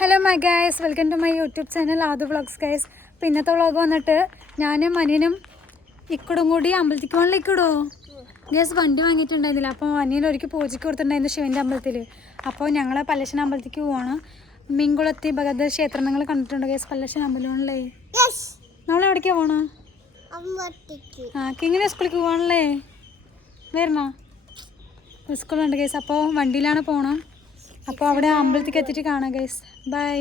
Hello my guys, welcome to my YouTube channel Aadhu vlogs guys. അപ്പോൾ ഇന്നത്തെ vlog വന്നിട്ട് ഞാനും അനിയനും ഇക്കടും കൂടി അമ്പലത്തിക്ക് പോകണില്ല. ഇക്കടോ ഗൈസ് വണ്ടി വാങ്ങിയിട്ടുണ്ടായിരുന്നില്ല. അപ്പോൾ അനിയൻ ഒരിക്കൽ പൂജയ്ക്ക് കൊടുത്തിട്ടുണ്ടായിരുന്നു ശിവൻ്റെ അമ്പലത്തിൽ. അപ്പോൾ ഞങ്ങൾ പല്ലശ്ശന അമ്പലത്തിലേക്ക് പോവാണ്. മീൻകുളത്തി ഭഗവതി ക്ഷേത്രം നിങ്ങൾ കണ്ടിട്ടുണ്ടോ ഗൈസ്? പല്ലശ്ശന അമ്പലമാണല്ലേ. നമ്മൾ എവിടേക്കാണ് പോകണം? കിങ്ങിനെ സ്കൂളിലേക്ക് പോകണല്ലേ. വരണോ? സ്കൂളുണ്ട് ഗൈസ്. അപ്പോൾ വണ്ടിയിലാണ് പോകണം. അപ്പോൾ അവിടെ അമ്പലത്തിലേക്ക് എത്തിയിട്ട് കാണാം ഗൈസ്. ബൈ.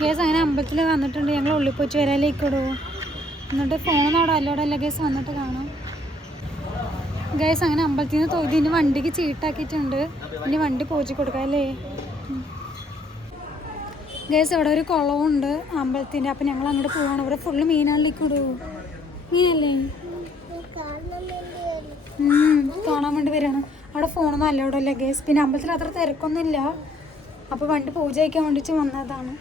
ഗേസ് അങ്ങനെ അമ്പലത്തിൽ വന്നിട്ടുണ്ട്. ഞങ്ങൾ ഉള്ളിൽ പോയിട്ട് വരാലേക്കിടൂ. എന്നിട്ട് ഫോണോടെ അല്ലോടല്ല ഗേസ് വന്നിട്ട് കാണാം. ഗേസ് അങ്ങനെ അമ്പലത്തിൽ നിന്ന് തോന്നി ഇനി വണ്ടിക്ക് ചീട്ടാക്കിയിട്ടുണ്ട്. ഇനി വണ്ടി പോയി കൊടുക്കാം അല്ലേ. ഗേസ് ഇവിടെ ഒരു കുളമുണ്ട് അമ്പലത്തിൻ്റെ. അപ്പം ഞങ്ങൾ അങ്ങോട്ട് പോവാണ്. ഇവിടെ ഫുള്ള് മീനാളിലേക്കിടൂ. മീനല്ലേ കാണാൻ വേണ്ടി വരികയാണ്. അവിടെ ഫോണൊന്നും അല്ലോടല്ല ഗേസ്. പിന്നെ അമ്പലത്തിൽ അത്ര തിരക്കൊന്നുമില്ല. അപ്പോൾ വണ്ടി പൂജ വയ്ക്കാൻ വേണ്ടിയിട്ട് വന്നതാണ്.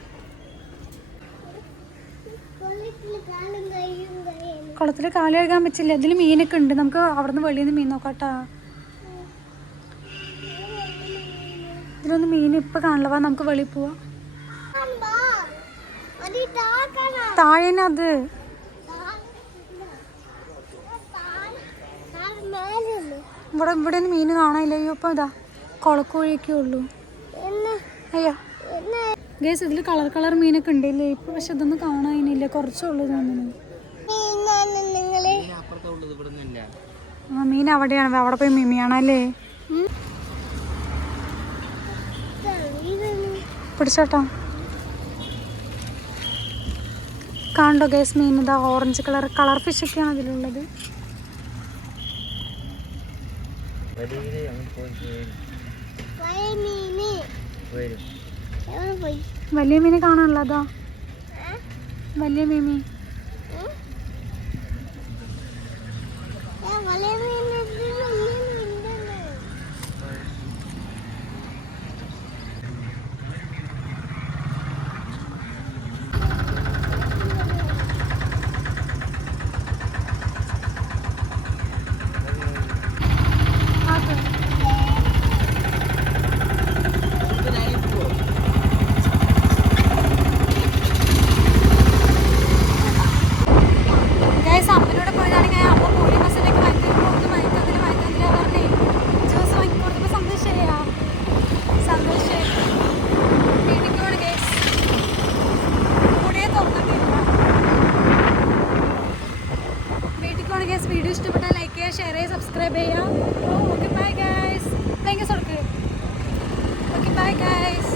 കുളത്തിൽ കാല് കഴുകാൻ പറ്റില്ല. ഇതിൽ മീനൊക്കെ ഉണ്ട്. നമുക്ക് അവിടുന്ന് വെളിയിൽ നിന്ന് മീൻ നോക്കാട്ടാ. ഇതിലൊന്നും മീൻ ഇപ്പം കാണില്ല. നമുക്ക് വെളിയിൽ പോവാം. താഴേനത് ഇവിടെ ഒന്നും മീൻ കാണാനില്ല. അയ്യോ ഇപ്പം ഇതാ കുളക്കോഴിയൊക്കെ ഉള്ളൂ. അയ്യോ ഗേസ് ഇതിൽ കളർ മീനൊക്കെ ഉണ്ടല്ലേ ഇപ്പം. പക്ഷെ ഇതൊന്നും കാണാനില്ല. കുറച്ചുള്ളൂ തോന്നുന്നു. ആ മീൻ അവിടെയാണ്. അവിടെ പോയി മീമിയാണല്ലേ. പിടിച്ചോട്ടോ. കാണണ്ടോ ഗേസ് മീൻ? ഇതാ ഓറഞ്ച് കളർ ഫിഷൊക്കെയാണ് അതിലുള്ളത്. വലിയ മീനെ കാണാനുള്ളതാ. വലിയ മീമി വീഡിയോ ഇഷ്ടപ്പെട്ടാൽ ലൈക്ക് ചെയ്യുക, ഷെയർ ചെയ്യുക, സബ്സ്ക്രൈബ് ചെയ്യുക. Okay bye guys. Thank you. Okay bye guys.